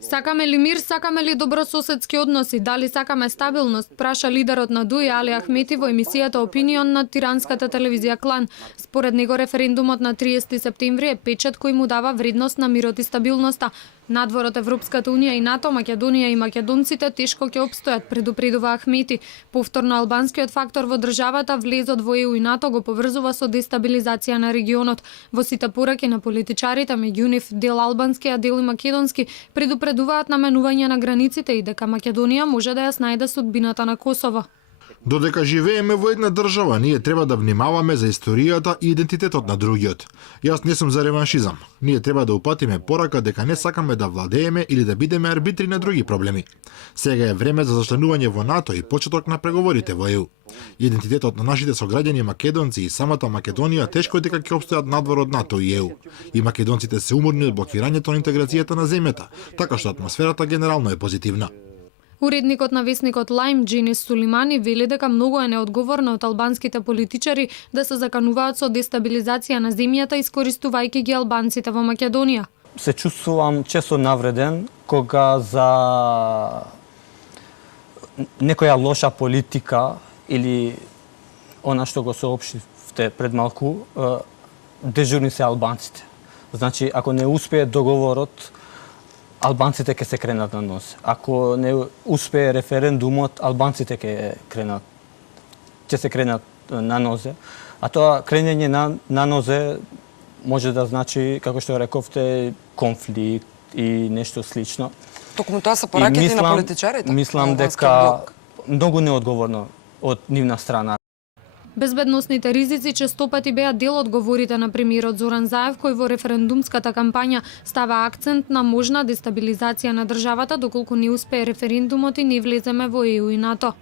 Сакаме ли мир, сакаме ли добрососедски односи, дали сакаме стабилност, праша лидерот на ДУИ Али Ахмети во емисијата Опинион на тиранската телевизија Клан. Според него референдумот на 30 септември е печат кој му дава вредност на мирот и стабилноста. Надвор од Европската унија и НАТО, Македонија и македонците тешко ќе обстојат, предупредува Ахмети. Повторно албанскиот фактор во државата, влезот во ЕУ и НАТО го поврзува со дестабилизација на регионот. Во сите пораки на политичарите, меѓу нив дел албански, а дел и македонски, предупредуваат наменување на границите и дека Македонија може да ја снајде судбината на Косово. Додека живееме во една држава, ние треба да внимаваме за историјата и идентитетот на другиот. Јас не сум за реваншизам. Ние треба да упатиме порака дека не сакаме да владееме или да бидеме арбитри на други проблеми. Сега е време за зачленување во НАТО и почеток на преговорите во ЕУ. Идентитетот на нашите сограѓани македонци и самата Македонија тешко дека ќе обстојат надвор од НАТО и ЕУ. И македонците се уморни од блокирањето на интеграцијата на земјата, така што атмосферата генерално е позитивна. Уредникот на весникот Лајм, Дженис Сулимани, вели дека многу е неодговорно од албанските политичари да се закануваат со дестабилизација на земјата, искористувајќи ги албанците во Македонија. Се чувствувам често навреден кога за некоја лоша политика или она што го соопштивте пред малку, дежурни се албанците. Значи, ако не успее договорот, албанците ќе се кренат на нозе. Ако не успее референдумот, албанците ќе се кренат на нозе. А тоа кренење на нозе може да значи, како што рековте, конфликт и нешто слично. Токму тоа се пораките на политичарите? Мислам дека многу неодговорно од нивна страна. Безбедносните ризици често пати беа дел од говорите на премиерот Зоран Заев, кој во референдумската кампања става акцент на можна дестабилизација на државата доколку не успее референдумот и не влеземе во ЕУ и НАТО.